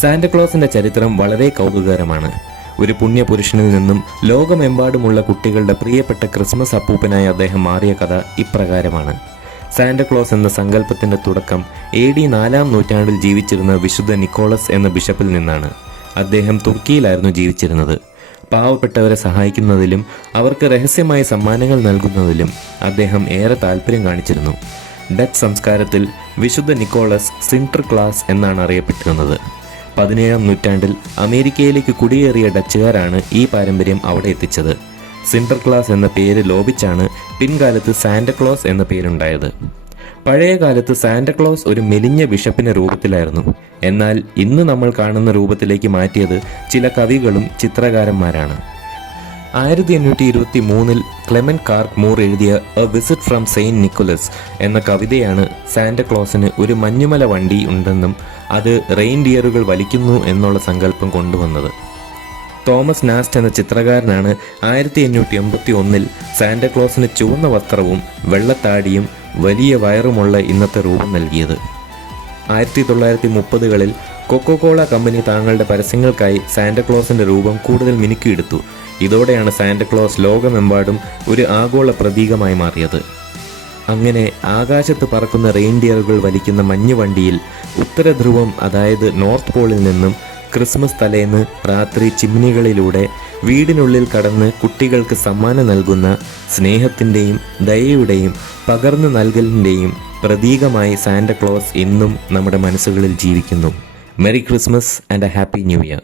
സാന്റക്ലോസിന്റെ ചരിത്രം വളരെ കൗതുകകരമാണ്. ഒരു പുണ്യപുരുഷനിൽ നിന്നും ലോകമെമ്പാടുമുള്ള കുട്ടികളുടെ പ്രിയപ്പെട്ട ക്രിസ്മസ് അപ്പൂപ്പനായി അദ്ദേഹം മാറിയ കഥ ഇപ്രകാരമാണ്. സാന്റക്ലോസ് എന്ന സങ്കല്പത്തിന്റെ തുടക്കം AD 4-ാം നൂറ്റാണ്ടിൽ ജീവിച്ചിരുന്ന വിശുദ്ധ നിക്കോളസ് എന്ന ബിഷപ്പിൽ നിന്നാണ്. അദ്ദേഹം തുർക്കിയിലായിരുന്നു ജീവിച്ചിരുന്നത്. പാവപ്പെട്ടവരെ സഹായിക്കുന്നതിലും അവർക്ക് രഹസ്യമായി സമ്മാനങ്ങൾ നൽകുന്നതിലും അദ്ദേഹം ഏറെ താല്പര്യം കാണിച്ചിരുന്നു. ഡച്ച് സംസ്കാരത്തിൽ വിശുദ്ധ നിക്കോളസ് സിന്റർക്ലാസ് എന്നാണ് അറിയപ്പെട്ടിരുന്നത്. 17-ാം നൂറ്റാണ്ടിൽ അമേരിക്കയിലേക്ക് കുടിയേറിയ ഡച്ചുകാരാണ് ഈ പാരമ്പര്യം അവിടെ എത്തിച്ചത്. സിന്റർക്ലാസ് എന്ന പേര് ലോപിച്ചാണ് പിൻകാലത്ത് സാന്റക്ലോസ് എന്ന പേരുണ്ടായത്. പഴയ കാലത്ത് സാന്റക്ലോസ് ഒരു മെലിഞ്ഞ ബിഷപ്പിന്റെ രൂപത്തിലായിരുന്നു. എന്നാൽ ഇന്ന് നമ്മൾ കാണുന്ന രൂപത്തിലേക്ക് മാറ്റിയത് ചില കവികളും ചിത്രകാരന്മാരാണ്. 1823-ൽ ക്ലെമന്റ് കാർക്ക് മൂർ എഴുതിയ a visit from Saint Nicholas എന്ന കവിതയാണ് സാന്റക്ലോസിന് ഒരു മഞ്ഞുമല വണ്ടി ഉണ്ടെന്നും അത് റെയിൻഡിയറുകൾ വലിക്കുന്നു എന്നുള്ള സങ്കല്പം കൊണ്ടുവന്നത്. തോമസ് നാസ്റ്റ് എന്ന ചിത്രകാരനാണ് 1881-ൽ സാന്റക്ലോസിന് ചുവന്ന വസ്ത്രവും വെള്ളത്താടിയും വലിയ വയറുമുള്ള ഇന്നത്തെ രൂപം നൽകിയത്. 1930കളിൽ കൊക്കോകോള കമ്പനി തങ്ങളുടെ പരസ്യങ്ങൾക്കായി സാന്റക്ലോസിന്റെ രൂപം കൂടുതൽ മിനുക്കിയെടുത്തു. ഇതോടെയാണ് സാന്റക്ലോസ് ലോകമെമ്പാടും ഒരു ആഗോള പ്രതീകമായി മാറിയത്. അങ്ങനെ ആകാശത്ത് പറക്കുന്ന റെയിൻഡിയറുകൾ വലിക്കുന്ന മഞ്ഞുവണ്ടിയിൽ ഉത്തരധ്രുവം, അതായത് നോർത്ത് പോളിൽ നിന്നും ക്രിസ്മസ് തലേന്ന് രാത്രി ചിമ്മിനികളിലൂടെ വീടിനുള്ളിൽ കടന്ന് കുട്ടികൾക്ക് സമ്മാനം നൽകുന്ന സ്നേഹത്തിൻ്റെയും ദയയുടെയും പകർന്നു നൽകലിൻ്റെയും പ്രതീകമായി സാന്റക്ലോസ് ഇന്നും നമ്മുടെ മനസ്സുകളിൽ ജീവിക്കുന്നു. Merry Christmas and A happy new year.